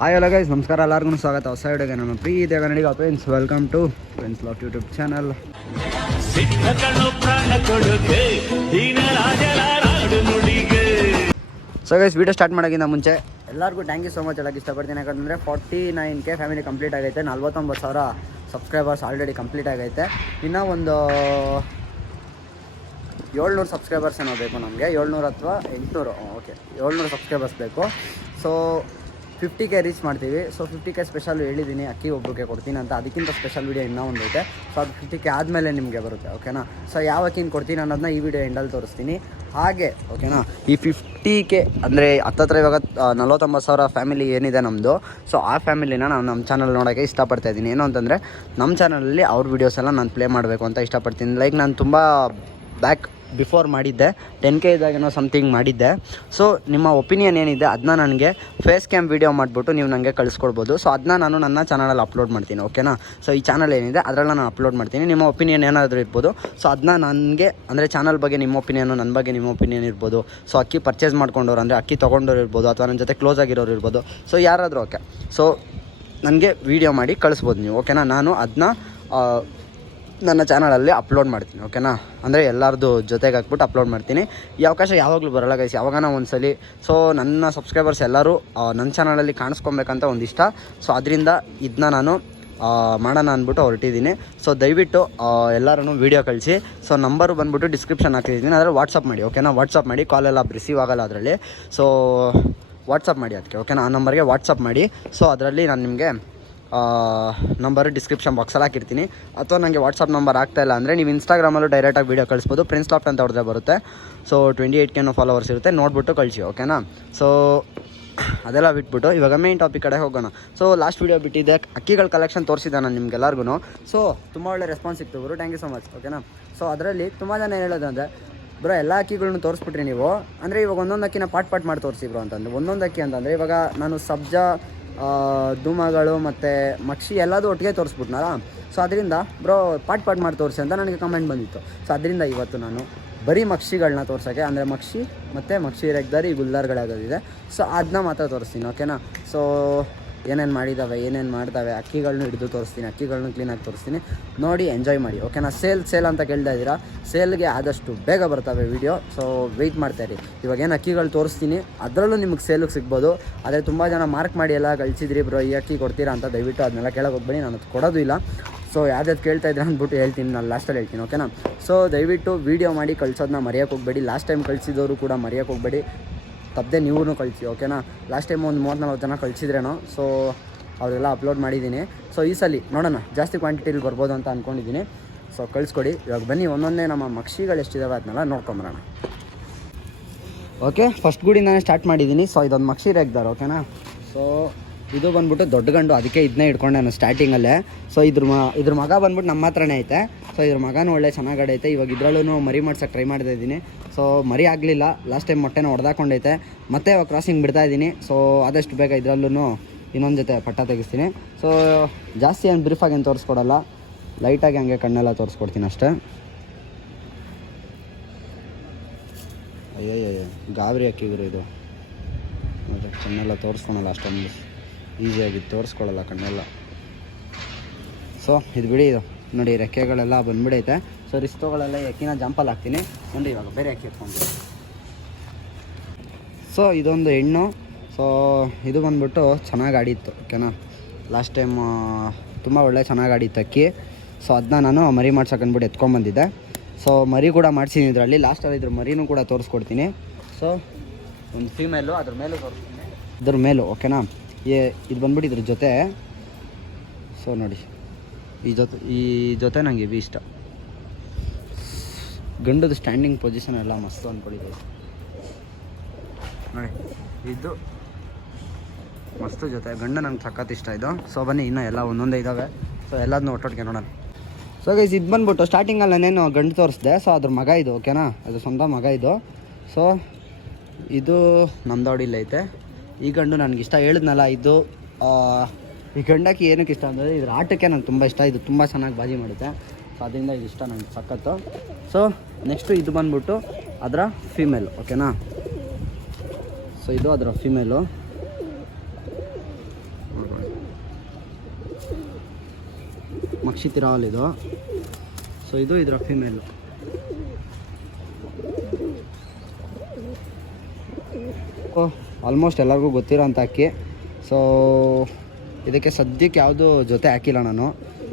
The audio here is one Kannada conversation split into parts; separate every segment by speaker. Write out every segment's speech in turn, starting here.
Speaker 1: ಹಾಯ್ ಹಲೋ ಗೈಸ್ ನಮಸ್ಕಾರ ಎಲ್ಲರಿಗೂ ಸ್ವಾಗತ. ಹೊಸ ವಿಡಿಯೋಗೆ ನಾನು Preeti Kannadiga friends welcome to friends lock YouTube channel so guys video start ಮಾಡೋಕ್ಕಿಂತ ಮುಂಚೆ ಎಲ್ಲರಿಗೂ ಥ್ಯಾಂಕ್ ಯು ಸೊ ಮಚ್ ಹೇಳಕ್ಕೆ ಇಷ್ಟಪಡ್ತೀನಿ. ಯಾಕಂದರೆ forty nine K family complete ಆಗೈತೆ. ನಲ್ವತ್ತೊಂಬತ್ತು ಸಾವಿರ ಸಬ್ಸ್ಕ್ರೈಬರ್ಸ್ ಆಲ್ರೆಡಿ ಕಂಪ್ಲೀಟ್ ಆಗೈತೆ. ಇನ್ನೂ ಒಂದು ಏಳ್ನೂರು ಸಬ್ಸ್ಕ್ರೈಬರ್ಸ್ ಏನೋ ಬೇಕು ನಮಗೆ. ಏಳ್ನೂರು ಅಥವಾ ಎಂಟುನೂರು. ಓಕೆ ಏಳ್ನೂರು ಸಬ್ಸ್ಕ್ರೈಬರ್ಸ್ ಬೇಕು. ಸೊ ಫಿಫ್ಟಿ ಕೆ ರೀಚ್ ಮಾಡ್ತೀವಿ. ಸೊ ಫಿಫ್ಟಿ ಕೆ ಸ್ಪೆಷಲ್ ಹೇಳಿದ್ದೀನಿ ಅಕ್ಕಿ ಒಬ್ಬರಿಗೆ ಕೊಡ್ತೀನಿ ಅಂತ. ಅದಕ್ಕಿಂತ ಸ್ಪೆಷಲ್ ವೀಡಿಯೋ ಇನ್ನೂ ಒಂದು ಐತೆ. ಸೊ ಅದು ಫಿಫ್ಟಿ ಕೆ ಆದಮೇಲೆ ನಿಮಗೆ ಬರುತ್ತೆ, ಓಕೆನಾ? ಸೊ ಯಾವ ಅಕ್ಕಿನ ಕೊಡ್ತೀನಿ ಅನ್ನೋದನ್ನ ಈ ವಿಡಿಯೋ ಎಂಡಲ್ಲಿ ತೋರಿಸ್ತೀನಿ. ಹಾಗೆ, ಓಕೆನಾ? ಈ ಫಿಫ್ಟಿ ಕೆ ಅಂದರೆ ಹತ್ತತ್ರ ಇವಾಗ ನಲವತ್ತೊಂಬತ್ತು ಸಾವಿರ ಫ್ಯಾಮಿಲಿ ಏನಿದೆ ನಮ್ಮದು ಸೊ ಆ ಫ್ಯಾಮಿಲಿನ ನಾನು ನಮ್ಮ ಚಾನಲ್ ನೋಡೋಕ್ಕೆ ಇಷ್ಟಪಡ್ತಾ ಇದ್ದೀನಿ. ಏನು ಅಂತಂದರೆ ನಮ್ಮ ಚಾನಲಲ್ಲಿ ಅವ್ರ ವೀಡಿಯೋಸ್ ಎಲ್ಲ ನಾನು ಪ್ಲೇ ಮಾಡಬೇಕು ಅಂತ ಇಷ್ಟಪಡ್ತೀನಿ. ಲೈಕ್ ನಾನು ತುಂಬ ಬ್ಯಾಕ್ ಬಿಫೋರ್ ಮಾಡಿದ್ದೆ. ಟೆನ್ ಕೆ ಇದ್ದಾಗೇನೋ ಸಮಥಿಂಗ್ ಮಾಡಿದ್ದೆ. ಸೊ ನಿಮ್ಮ ಒಪಿನಿಯನ್ ಏನಿದೆ ಅದನ್ನ ನನಗೆ ಫೇಸ್ ಕ್ಯಾಮ್ ವೀಡಿಯೋ ಮಾಡಿಬಿಟ್ಟು ನೀವು ನನಗೆ ಕಳಿಸ್ಕೊಡ್ಬೋದು. ಸೊ ಅದನ್ನ ನಾನು ನನ್ನ ಚಾನಲಲ್ಲಿ ಅಪ್ಲೋಡ್ ಮಾಡ್ತೀನಿ ಓಕೆನಾ ಸೊ ಈ ಚಾನಲ್ ಏನಿದೆ ಅದರಲ್ಲ ನಾನು ಅಪ್ಲೋಡ್ ಮಾಡ್ತೀನಿ. ನಿಮ್ಮ ಒಪಿನಿಯನ್ ಏನಾದರೂ ಇರ್ಬೋದು. ಸೊ ಅದನ್ನ ನನಗೆ, ಅಂದರೆ ಚಾನಲ್ ಬಗ್ಗೆ ನಿಮ್ಮ ಒಪಿನಿಯನು ನನ್ನ ಬಗ್ಗೆ ನಿಮ್ಮ ಒಪಿನಿಯನ್ ಇರ್ಬೋದು. ಸೊ ಅಕ್ಕಿ ಪರ್ಚೇಸ್ ಮಾಡ್ಕೊಂಡವ್ರು, ಅಂದರೆ ಅಕ್ಕಿ ತೊಗೊಂಡವ್ರು ಇರ್ಬೋದು, ಅಥವಾ ನನ್ನ ಜೊತೆ ಕ್ಲೋಸ್ ಆಗಿರೋರು ಇರ್ಬೋದು. ಸೊ ಯಾರಾದರೂ ಓಕೆ ಸೊ ನನಗೆ ವೀಡಿಯೋ ಮಾಡಿ ಕಳಿಸ್ಬೋದು ನೀವು ಓಕೆನಾ ನಾನು ಅದನ್ನ ನನ್ನ ಚಾನಲಲ್ಲಿ ಅಪ್ಲೋಡ್ ಮಾಡ್ತೀನಿ, ಓಕೆನಾ? ಅಂದರೆ ಎಲ್ಲರದ್ದು ಜೊತೆಗೆ ಹಾಕ್ಬಿಟ್ಟು ಅಪ್ಲೋಡ್ ಮಾಡ್ತೀನಿ. ಈ ಅವಕಾಶ ಯಾವಾಗಲೂ ಬರಲ್ಲ ಗೈಸ್ ಯಾವಾಗನ ಒಂದ್ಸಲಿ ಸೊ ನನ್ನ ಸಬ್ಸ್ಕ್ರೈಬರ್ಸ್ ಎಲ್ಲರೂ ನನ್ನ ಚಾನಲಲ್ಲಿ ಕಾಣಿಸ್ಕೊಬೇಕಂತ ಒಂದಿಷ್ಟ. ಸೊ ಅದರಿಂದ ಇದನ್ನ ನಾನು ಮಾಡೋಣ ಅಂದ್ಬಿಟ್ಟು ಹೊರಟಿದ್ದೀನಿ ಸೊ ದಯವಿಟ್ಟು ಎಲ್ಲರೂ ವೀಡಿಯೋ ಕಳಿಸಿ. ಸೊ ನಂಬರು ಬಂದುಬಿಟ್ಟು ಡಿಸ್ಕ್ರಿಪ್ಷನ್ ಹಾಕಿದ್ದೀನಿ ಅದರಲ್ಲಿ ವಾಟ್ಸಪ್ ಮಾಡಿ, ಓಕೆನಾ? ವಾಟ್ಸಪ್ ಮಾಡಿ ಕಾಲ್ ಎಲ್ಲ ರಿಸೀವ್ ಆಗಲ್ಲ ಅದರಲ್ಲಿ. ಸೊ ವಾಟ್ಸಪ್ ಮಾಡಿ ಅದಕ್ಕೆ ಓಕೆನಾ? ಆ ನಂಬರ್ಗೆ ವಾಟ್ಸಪ್ ಮಾಡಿ. ಸೊ ಅದರಲ್ಲಿ ನಾನು ನಿಮಗೆ ನಂಬರ್ ಡಿಸ್ಕ್ರಿಪ್ಷನ್ ಬಾಕ್ಸಲ್ಲಿ ಹಾಕಿರ್ತೀನಿ. ಅಥವಾ ನನಗೆ ವಾಟ್ಸಪ್ ನಂಬರ್ ಆಗ್ತಾ ಇಲ್ಲ ಅಂದರೆ ನೀವು ಇನ್ಸ್ಟಾಗ್ರಾಮಲ್ಲೂ ಡೈರೆಕ್ಟಾಗಿ ವೀಡಿಯೋ ಕಳಿಸ್ಬೋದು. ಪ್ರಿನ್ಸ್ ಲಾಫ್ಟ್ ಅಂತ ಹೊಡೆದ್ರೆ ಬರುತ್ತೆ. ಸೊ ಟ್ವೆಂಟಿ ಏಯ್ಟ್ ಕೆನೋ ಫಾಲೋವರ್ಸ್ ಇರುತ್ತೆ. ನೋಡ್ಬಿಟ್ಟು ಕಳಿಸಿ ಓಕೆನಾ ಸೊ ಅದೆಲ್ಲ ಬಿಟ್ಬಿಟ್ಟು ಇವಾಗ ಮೇನ್ ಟಾಪಿಕ್ ಕಡೆ ಹೋಗೋಣ. ಸೊ ಲಾಸ್ಟ್ ವೀಡಿಯೋ ಬಿಟ್ಟಿದ್ದೆ. ಅಕ್ಕಿಗಳ ಕಲೆಕ್ಷನ್ ತೋರಿಸಿದ್ದೆ ನಾನು ನಿಮ್ಗೆಲ್ಲರಿಗೂ ಸೊ ತುಂಬ ಒಳ್ಳೆ ರೆಸ್ಪಾನ್ಸ್ ಸಿಕ್ತು ಗುರು. ಥ್ಯಾಂಕ್ ಯು ಸೊ ಮಚ್ ಓಕೆನಾ ಸೊ ಅದರಲ್ಲಿ ತುಂಬ ಜನ ಹೇಳೋದಂದ್ರೆ ಬ್ರೋ, ಎಲ್ಲ ಅಕ್ಕಿಗಳನ್ನು ತೋರಿಸ್ಬಿಟ್ರಿ ನೀವು. ಅಂದರೆ ಇವಾಗ ಒಂದೊಂದು ಅಕ್ಕಿನ ಪಾಟ್ ಪಾಟ್ ಮಾಡಿ ತೋರಿಸಿ ಬ್ರೋ ಅಂತಂದು. ಒಂದೊಂದು ಅಕ್ಕಿ ಅಂತಂದರೆ ಇವಾಗ ನಾನು ಸಬ್ಜಾ ಧೂಮಗಳು ಮತ್ತು ಮಕ್ಷಿ ಎಲ್ಲದೂ ಒಟ್ಟಿಗೆ ತೋರಿಸ್ಬಿಟ್ನಲ್ಲ? ಸೊ ಅದರಿಂದ ಬ್ರೋ ಪಾಟ್ ಪಾಟ್ ಮಾಡಿ ತೋರಿಸಿ ಅಂತ ನನಗೆ ಕಮೆಂಟ್ ಬಂದಿತ್ತು. ಸೊ ಅದರಿಂದ ಇವತ್ತು ನಾನು ಬರೀ ಮಕ್ಷಿಗಳನ್ನ ತೋರ್ಸೋಕ್ಕೆ, ಅಂದರೆ ಮಕ್ಷಿ ಮತ್ತು ಮಕ್ಷಿ ರೆಗ್ದಾರಿ ಗುಲ್ದಾರ್ಗಳಾಗೋದಿದೆ ಸೊ ಅದನ್ನ ಮಾತ್ರ ತೋರಿಸ್ತೀನಿ ಓಕೆನಾ ಸೊ ಏನೇನು ಮಾಡಿದ್ದಾವೆ ಏನೇನು ಮಾಡ್ತಾವೆ ಅಕ್ಕಿಗಳನ್ನೂ ಹಿಡಿದು ತೋರಿಸ್ತೀನಿ ಅಕ್ಕಿಗಳನ್ನ ಕ್ಲೀನಾಗಿ ತೋರಿಸ್ತೀನಿ. ನೋಡಿ ಎಂಜಾಯ್ ಮಾಡಿ ಓಕೆನಾ ಸೇಲ್ ಸೇಲ್ ಅಂತ ಕೇಳ್ತಾ ಇದ್ದೀರಾ? ಸೇಲ್ಗೆ ಆದಷ್ಟು ಬೇಗ ಬರ್ತವೆ ವೀಡಿಯೋ ಸೊ ವೆಯ್ಟ್ ಇರಿ. ಇವಾಗ ಏನು ಅಕ್ಕಿಗಳು ತೋರಿಸ್ತೀನಿ, ಅದರಲ್ಲೂ ನಿಮಗೆ ಸೇಲಿಗೆ ಸಿಗ್ಬೋದು. ಆದರೆ ತುಂಬ ಜನ ಮಾರ್ಕ್ ಮಾಡಿ ಎಲ್ಲ ಕಳಿಸಿದ್ರಿ ಬ್ರೋ ಈ ಅಕ್ಕಿ ಕೊಡ್ತೀರಾ ಅಂತ ದಯವಿಟ್ಟು ಅದನ್ನೆಲ್ಲ ಕೇಳೋಕೆ ಹೋಗ್ಬೇಡಿ, ನಾನು ಕೊಡೋದು ಇಲ್ಲ. ಸೊ ಯಾವ್ದಾದ್ರು ಕೇಳ್ತಾ ಇದ್ರೆ ಅಂದ್ಬಿಟ್ಟು ಹೇಳ್ತೀನಿ, ನಾನು ಲಾಸ್ಟಲ್ಲಿ ಹೇಳ್ತೀನಿ ಓಕೆನಾ ಸೊ ದಯವಿಟ್ಟು ವೀಡಿಯೋ ಮಾಡಿ ಕಳಿಸೋದನ್ನ ಮರೆಯೋಕೆ ಹೋಗ್ಬೇಡಿ. ಲಾಸ್ಟ್ ಟೈಮ್ ಕಳಿಸಿದವರು ಕೂಡ ಮರೆಯೋಕೆ ಹೋಗ್ಬೇಡಿ. ತಪ್ಪದೆ ನೀವೂ ಕಳಿಸಿ, ಓಕೆನಾ? ಲಾಸ್ಟ್ ಟೈಮ್ ಒಂದು ಮೂವತ್ತ್ನಾಲ್ಕು ಜನ ಕಳಿಸಿದ್ರೇನೋ ಸೊ ಅವರೆಲ್ಲ ಅಪ್ಲೋಡ್ ಮಾಡಿದ್ದೀನಿ. ಸೊ ಈ ಸಲ ನೋಡೋಣ, ಜಾಸ್ತಿ ಕ್ವಾಂಟಿಟಿಲಿ ಬರ್ಬೋದು ಅಂತ ಅಂದ್ಕೊಂಡಿದ್ದೀನಿ ಸೊ ಕಳಿಸ್ಕೊಡಿ, ಇವಾಗ ಬನ್ನಿ, ಒಂದೊಂದೇ ನಮ್ಮ ಮಕ್ಷಿಗಳು ಎಷ್ಟಿದಾವೆ ಅದನ್ನೆಲ್ಲ ನೋಡ್ಕೊಂಬರೋಣ. ಓಕೆ ಫಸ್ಟ್ ಗುಡಿಂದಾನೇ ಸ್ಟಾರ್ಟ್ ಮಾಡಿದ್ದೀನಿ. ಸೊ ಇದೊಂದು ಮಕ್ಷಿ ರೇಗ್ದಾರ ಓಕೆನಾ? ಸೊ ಇದು ಬಂದ್ಬಿಟ್ಟು ದೊಡ್ಡ ಗಂಡು ಅದಕ್ಕೆ ಇದನ್ನೇ ಇಟ್ಕೊಂಡೆ ನಾನು ಸ್ಟಾರ್ಟಿಂಗಲ್ಲೇ ಸೊ ಇದ್ರ ಮ, ಇದ್ರ ಮಗ ಬಂದ್ಬಿಟ್ಟು ನಮ್ಮ ಹತ್ರನೇ ಐತೆ. ಸೊ ಇದ್ರ ಮಗನೂ ಒಳ್ಳೆ ಚೆನ್ನಾಗೈತೆ ಇವಾಗ ಇದ್ರಲ್ಲೂ ಮರಿ ಮಾಡ್ಸೋಕ್ಕೆ ಟ್ರೈ ಮಾಡ್ತಾ ಇದ್ದೀನಿ. ಸೊ ಮರಿ ಆಗಲಿಲ್ಲ. ಲಾಸ್ಟ್ ಟೈಮ್ ಮೊಟ್ಟೆನ ಹೊಡೆದಾಕೊಂಡೈತೆ ಮತ್ತೆ ಇವಾಗ ಕ್ರಾಸಿಂಗ್ ಬಿಡ್ತಾ ಇದ್ದೀನಿ. ಸೊ ಆದಷ್ಟು ಬೇಗ ಇದರಲ್ಲೂ ಇನ್ನೊಂದು ಜೊತೆ ಪಟ್ಟ ತೆಗಿಸ್ತೀನಿ. ಸೊ ಜಾಸ್ತಿ ಏನು ಬ್ರೀಫಾಗಿ ಏನು ತೋರಿಸ್ಕೊಡಲ್ಲ. ಲೈಟಾಗಿ ಹಂಗೆ ಕಣ್ಣೆಲ್ಲ ತೋರಿಸ್ಕೊಡ್ತೀನಿ ಅಷ್ಟೇ. ಅಯ್ಯಯ್ಯ ಗಾಬರಿ ಹಾಕಿದ್ರು ಇದು ಕಣ್ಣೆಲ್ಲ ತೋರಿಸ್ಕೊಳಲ್ಲ ಅಷ್ಟೊಂದು ಈಸಿಯಾಗಿ ತೋರಿಸ್ಕೊಳ್ಳಲ್ಲ ಕಣ್ಣೆಲ್ಲ. ಸೊ ಇದು ಬಿಡಿ ಇದು. ನೋಡಿ, ರೆಕ್ಕೆಗಳೆಲ್ಲ ಬಂದ್ಬಿಡೈತೆ. ಸೊ ರಿಸ್ತೋಗಳೆಲ್ಲ ಎಕ್ಕಿನ ಜಂಪಲ್ಲಿ ಹಾಕ್ತೀನಿ. ನೋಡಿ, ಇವಾಗ ಬೇರೆ ಅಕ್ಕಿ ಎತ್ಕೊಂಡು ಸೊ ಇದೊಂದು ಹೆಣ್ಣು. ಸೊ ಇದು ಬಂದ್ಬಿಟ್ಟು ಚೆನ್ನಾಗಿ ಆಡಿತ್ತು, ಓಕೆನಾ? ಲಾಸ್ಟ್ ಟೈಮ್ ತುಂಬ ಒಳ್ಳೆ ಚೆನ್ನಾಗಿ ಆಡಿತ್ತು ಅಕ್ಕಿ. ಸೊ ಅದನ್ನ ನಾನು ಮರಿ ಮಾಡ್ಸಕ್ಕಂದ್ಬಿಟ್ಟು ಎತ್ಕೊಂಡ್ಬಂದಿದ್ದೆ ಸೊ ಮರಿ ಕೂಡ ಮಾಡ್ಸಿದ್ದೀನಿ ಇದರಲ್ಲಿ. ಲಾಸ್ಟಲ್ಲಿ ಇದ್ರ ಮರಿನೂ ಕೂಡ ತೋರಿಸ್ಕೊಡ್ತೀನಿ. ಸೊ ಒಂದು ಫೀಮೇಲು ಅದ್ರ ಮೇಲೂ ತೋರಿಸ್ತೀನಿ. ಇದ್ರ ಮೇಲೂ, ಓಕೆನಾ? ಏ, ಇದು ಬಂದ್ಬಿಟ್ಟು ಇದ್ರ ಜೊತೆ. ಸೊ ನೋಡಿ. ಈ ಜೊತೆ ಈ ಜೊತೆ ನನಗೆ ಇವಿ ಇಷ್ಟ. ಗಂಡದ ಸ್ಟ್ಯಾಂಡಿಂಗ್ ಪೊಸಿಷನ್ ಎಲ್ಲ ಮಸ್ತು ಅಂದ್ಕೊಂಡಿದ್ದೀವಿ ನೋಡಿ, ಇದು ಮಸ್ತು ಜೊತೆ. ಗಂಡ ನಂಗೆ ಸಖತ್ ಇಷ್ಟ ಇದು. ಸೊ ಬನ್ನಿ, ಇನ್ನೂ ಎಲ್ಲ ಒಂದೊಂದೇ ಇದ್ದಾವೆ ಸೊ ಎಲ್ಲದನ್ನೂ ಒಟ್ಟೊಟ್ಟಿಗೆ ನೋಡೋಣ. ಸೊ ಗೈಸ್ ಇದು ಬಂದ್ಬಿಟ್ಟು ಸ್ಟಾರ್ಟಿಂಗಲ್ಲಿ ನಾನೇನು ಗಂಡು ತೋರಿಸ್ದೆ. ಸೊ ಅದ್ರ ಮಗ ಇದು ಓಕೆನಾ ಅದು ಸ್ವಂತ ಮಗ ಇದು. ಸೊ ಇದು ನಮ್ದೋಡಿಲ್ಲ ಈ ಗಂಡು ಇಷ್ಟ ಹೇಳಿದ್ನಲ್ಲ, ಇದು ಈ ಗಂಡಕ್ಕೆ ಏನಕ್ಕೆ ಇಷ್ಟ ಅಂದರೆ ಇದ್ರ ಆಟಕ್ಕೆ ನನಗೆ ತುಂಬ ಇಷ್ಟ, ಇದು ತುಂಬ ಚೆನ್ನಾಗಿ ಬಾಜಿ ಮಾಡುತ್ತೆ. ಸೊ ಅದರಿಂದ ಇದು ಇಷ್ಟ ನನಗೆ ಸಖತ್ತು. ಸೊ ನೆಕ್ಸ್ಟು ಇದು ಬಂದ್ಬಿಟ್ಟು ಅದರ ಫೀಮೇಲ್ ಓಕೆನಾ ಸೊ ಇದು ಅದರ ಫಿಮೇಲು ಮಕ್ಷಿತಿರಾವಲ್ ಇದು. ಸೊ ಇದು ಇದರ ಫೀಮೇಲ್ ಓ oh, ಆಲ್ಮೋಸ್ಟ್ ಎಲ್ಲರಿಗೂ ಗೊತ್ತಿರೋ ಅಂಥ ಅಕ್ಕಿ ಸೊ ಇದಕ್ಕೆ ಸದ್ಯಕ್ಕೆ ಯಾವುದು ಜೊತೆ ಹಾಕಿಲ್ಲ ನಾನು.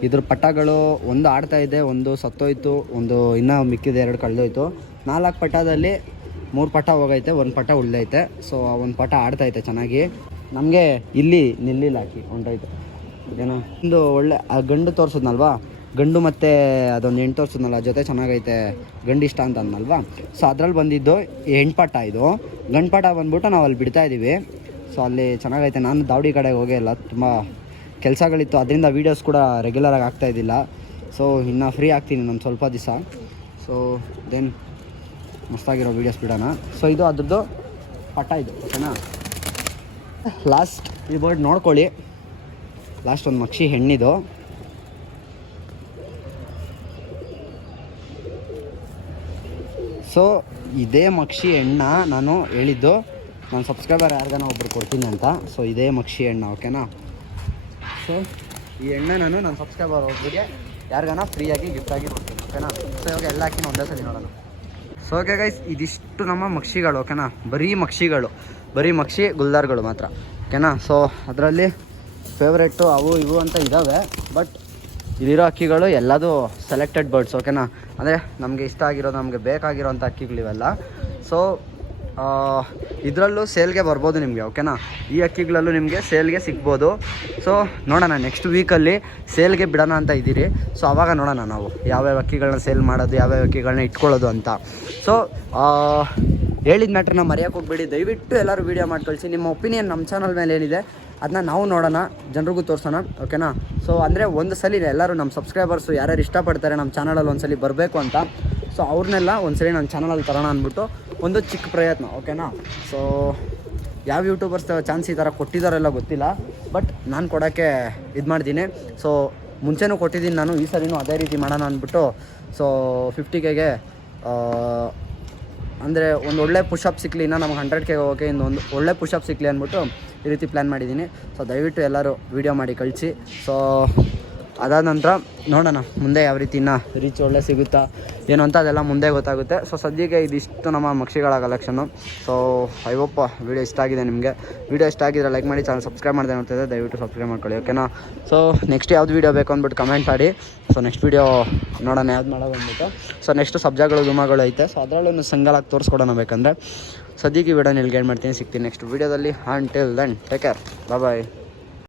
Speaker 1: ಇದ್ರ ಪಟ್ಟಗಳು ಒಂದು ಆಡ್ತಾ ಇದೆ, ಒಂದು ಸತ್ತೋಯ್ತು, ಒಂದು ಇನ್ನೂ ಮಿಕ್ಕಿದೆ ಎರಡು ಕಳೆದೋಯ್ತು. ನಾಲ್ಕು ಪಟ್ಟದಲ್ಲಿ ಮೂರು ಪಟ ಹೋಗೈತೆ, ಒಂದು ಪಟ ಉಳ್ದೈತೆ. ಸೊ ಒಂದು ಪಟ ಆಡ್ತೈತೆ ಚೆನ್ನಾಗಿ. ನಮಗೆ ಇಲ್ಲಿ ನಿಲ್ಲಿಲ್ಲ ಹಾಕಿ ಏನೋ ಒಂದು ಒಳ್ಳೆ ಆ ಗಂಡು ತೋರಿಸಿದ್ನಲ್ವಾ? ಗಂಡು ಮತ್ತು ಅದೊಂದು ಹೆಣ್ಣು ತೋರಿಸಿದ್ನಲ್ಲ, ಜೊತೆ ಚೆನ್ನಾಗೈತೆ, ಗಂಡು ಇಷ್ಟ ಅಂತ ಅಂದಲ್ವಾ ಸೊ ಅದ್ರಲ್ಲಿ ಬಂದಿದ್ದು ಹೆಣ್ಣು ಪಟ ಇದು. ಗಂಡ್ಪಾಟ ಪಟ ಬಂದ್ಬಿಟ್ಟು ನಾವು ಅಲ್ಲಿ ಬಿಡ್ತಾ ಇದ್ದೀವಿ ಸೊ ಅಲ್ಲಿ ಚೆನ್ನಾಗೈತೆ. ನಾನು ದಾವಡಿ ಕಡೆಗೆ ಹೋಗೇ ಇಲ್ಲ. ತುಂಬ ಕೆಲಸಗಳಿತ್ತು. ಅದರಿಂದ ವೀಡಿಯೋಸ್ ಕೂಡ ರೆಗ್ಯುಲರಾಗಿ ಆಗ್ತಾ ಇದ್ದಿಲ್ಲ. ಸೊ ಇನ್ನು ಫ್ರೀ ಆಗ್ತೀನಿ ನಾನು ಸ್ವಲ್ಪ ದಿವಸ. ಸೊ ದೆನ್ ಮಸ್ತಾಗಿರೋ ವೀಡಿಯೋಸ್ ಬಿಡೋಣ. ಸೊ ಇದು ಅದ್ರದ್ದು ಪಟ ಇದು ಓಕೆನಾ ಲಾಸ್ಟ್ ಈ ಬರ್ಡ್ ನೋಡ್ಕೊಳ್ಳಿ. ಲಾಸ್ಟ್ ಒಂದು ಮಕ್ಷಿ ಹೆಣ್ಣಿದು. ಸೊ ಇದೇ ಮಕ್ಷಿ ಎಣ್ಣ ನಾನು ಹೇಳಿದ್ದು. ನಾನು ಸಬ್ಸ್ಕ್ರೈಬರ್ ಯಾರಿಗಾನ ಒಬ್ರು ಕೊಡ್ತೀನಿ ಅಂತ. ಸೊ ಇದೇ ಮಕ್ಷಿ ಎಣ್ಣ ಓಕೆನಾ ಸೊ ಈ ಎಣ್ಣೆ ನಾನು ನನ್ನ ಸಬ್ಸ್ಕ್ರೈಬರ್ ಒಬ್ಬರಿಗೆ ಯಾರಿಗಾನ ಫ್ರೀಯಾಗಿ ಗಿಫ್ಟಾಗಿ ಕೊಡ್ತೀನಿ ಓಕೆನಾ ಸೊ ಇವಾಗ ಎಲ್ಲ ಹಾಕಿ ಒಂದೇ ಸಲ ನೋಡೋಣ. ಸೊ ಓಕೆ ಗೈಸ್ ಇದಿಷ್ಟು ನಮ್ಮ ಮಕ್ಷಿಗಳು ಓಕೆನಾ ಬರೀ ಮಕ್ಷಿಗಳು, ಬರೀ ಮಕ್ಷಿ ಗುಲ್ದಾರ್ಗಳು ಮಾತ್ರ ಓಕೆನಾ ಸೊ ಅದರಲ್ಲಿ ಫೇವ್ರೇಟು ಅವು ಇವು ಅಂತ ಇದ್ದಾವೆ ಬಟ್ ಇಲ್ಲಿರೋ ಅಕ್ಕಿಗಳು ಎಲ್ಲದೂ ಸೆಲೆಕ್ಟೆಡ್ ಬರ್ಡ್ಸ್ ಓಕೆನಾ ಅಂದರೆ ನಮಗೆ ಇಷ್ಟ ಆಗಿರೋ, ನಮಗೆ ಬೇಕಾಗಿರೋಂಥ ಅಕ್ಕಿಗಳಿವೆಲ್ಲ ಸೊ ಇದರಲ್ಲೂ ಸೇಲ್ಗೆ ಬರ್ಬೋದು ನಿಮಗೆ ಓಕೆನಾ ಈ ಅಕ್ಕಿಗಳಲ್ಲೂ ನಿಮಗೆ ಸೇಲ್ಗೆ ಸಿಗ್ಬೋದು. ಸೊ ನೋಡೋಣ ನೆಕ್ಸ್ಟ್ ವೀಕಲ್ಲಿ ಸೇಲ್ಗೆ ಬಿಡೋಣ ಅಂತ ಇದ್ದೀರಿ. ಸೊ ಆವಾಗ ನೋಡೋಣ ನಾವು, ಯಾವ್ಯಾವ ಅಕ್ಕಿಗಳನ್ನ ಸೇಲ್ ಮಾಡೋದು, ಯಾವ್ಯಾವ ಅಕ್ಕಿಗಳನ್ನ ಇಟ್ಕೊಳ್ಳೋದು ಅಂತ. ಸೊ ಹೇಳಿದ ಮ್ಯಾಟ್ರನ್ನ ಮರೆಯೋಕೆ ಹೋಗ್ಬೇಡಿ. ದಯವಿಟ್ಟು ಎಲ್ಲರೂ ವೀಡಿಯೋ ಮಾಡಿ ಕಳಿಸಿ ನಿಮ್ಮ ಒಪಿನಿಯನ್ ನಮ್ಮ ಚಾನಲ್ ಮೇಲೆ ಏನಿದೆ ಅದನ್ನ ನಾವು ನೋಡೋಣ, ಜನರಿಗೂ ತೋರಿಸೋಣ, ಓಕೆನಾ? ಸೊ ಅಂದರೆ ಒಂದು ಸಲ ಎಲ್ಲರೂ ನಮ್ಮ ಸಬ್ಸ್ಕ್ರೈಬರ್ಸು ಯಾರ್ಯಾರು ಇಷ್ಟಪಡ್ತಾರೆ ನಮ್ಮ ಚಾನಲಲ್ಲಿ ಒಂದು ಸಲ ಬರಬೇಕು ಅಂತ ಸೊ ಅವ್ರನ್ನೆಲ್ಲ ಒಂದು ಸಲ ನನ್ನ ಚಾನಲಲ್ಲಿ ತರೋಣ ಅಂದ್ಬಿಟ್ಟು ಒಂದು ಚಿಕ್ಕ ಪ್ರಯತ್ನ, ಓಕೆನಾ? ಸೊ ಯಾವ ಯೂಟ್ಯೂಬರ್ಸ್ ಚಾನ್ಸ್ ಈ ಥರ ಕೊಟ್ಟಿದ್ದಾರೆಲ್ಲ ಗೊತ್ತಿಲ್ಲ ಬಟ್ ನಾನು ಕೊಡೋಕ್ಕೆ ಇದು ಮಾಡ್ತೀನಿ. ಸೊ ಮುಂಚೆನೂ ಕೊಟ್ಟಿದ್ದೀನಿ ನಾನು, ಈ ಸರಿನೂ ಅದೇ ರೀತಿ ಮಾಡೋಣ ಅಂದ್ಬಿಟ್ಟು ಸೊ ಫಿಫ್ಟಿ ಕೆಗೆ ಅಂದರೆ ಒಂದು ಒಳ್ಳೆ ಪುಷಪ್ ಸಿಕ್ಕಲಿ ಇನ್ನು ನಮ್ಗೆ ಹಂಡ್ರೆಡ್ ಕೆಗೆ ಹೋಗೋಕೆ ಇನ್ನೊಂದು ಒಳ್ಳೆ ಪುಷಪ್ ಸಿಕ್ಕಲಿ ಅಂದ್ಬಿಟ್ಟು ಈ ರೀತಿ ಪ್ಲ್ಯಾನ್ ಮಾಡಿದ್ದೀನಿ. ಸೊ ದಯವಿಟ್ಟು ಎಲ್ಲರೂ ವೀಡಿಯೋ ಮಾಡಿ ಕಳಿಸಿ. ಸೊ ಅದಾದ ನಂತರ ನೋಡೋಣ, ಮುಂದೆ ಯಾವ ರೀತಿ ಇನ್ನ ರೀಚ್ ಒಳ್ಳೆ ಸಿಗುತ್ತಾ, ಏನು ಅಂತ ಅದೆಲ್ಲ ಮುಂದೆ ಗೊತ್ತಾಗುತ್ತೆ. ಸೊ ಸದ್ಯಕ್ಕೆ ಇದಿಷ್ಟು ನಮ್ಮ ಮಕ್ಷಿಗಳ ಕಲೆಕ್ಷನ್ನು ಸೊ ಐ ಹೋಪ್ ವೀಡಿಯೋ ಇಷ್ಟ ಆಗಿದೆ ನಿಮಗೆ. ವೀಡಿಯೋ ಇಷ್ಟ ಆಗಿದ್ರೆ ಲೈಕ್ ಮಾಡಿ ಚಾನಲ್ ಸಬ್ಸ್ಕ್ರೈಬ್ ಮಾಡಿದೆ ನೋಡ್ತಿದ್ದೆ ದಯವಿಟ್ಟು ಸಬ್ಸ್ಕ್ರೈಬ್ ಮಾಡ್ಕೊಳ್ಳಿ ಓಕೆನಾ ಸೊ ನೆಕ್ಸ್ಟ್ ಯಾವ್ದು ವೀಡಿಯೋ ಬೇಕು ಅಂದ್ಬಿಟ್ಟು ಕಮೆಂಟ್ ಮಾಡಿ. ಸೊ ನೆಕ್ಸ್ಟ್ ವೀಡಿಯೋ ನೋಡೋಣ ಯಾವ್ದು ಮಾಡೋದು ಅಂದ್ಬಿಟ್ಟು. ಸೊ ನೆಕ್ಸ್ಟ್ ಸಬ್ಜಾಗಳು ದುಮಗಳು ಐತೆ. ಸೊ ಅದರಲ್ಲೂ ಸಂಗಲಾಗಿ ತೋರಿಸ್ಕೊಡೋಣ ಬೇಕಂದರೆ. ಸದ್ಯಕ್ಕೆ ವೀಡಿಯೋ ನಿಲ್ಗೇಡ್ ಮಾಡ್ತೀನಿ. ಸಿಗ್ತೀನಿ ನೆಕ್ಸ್ಟ್ ವೀಡಿಯೋದಲ್ಲಿ till then take care bye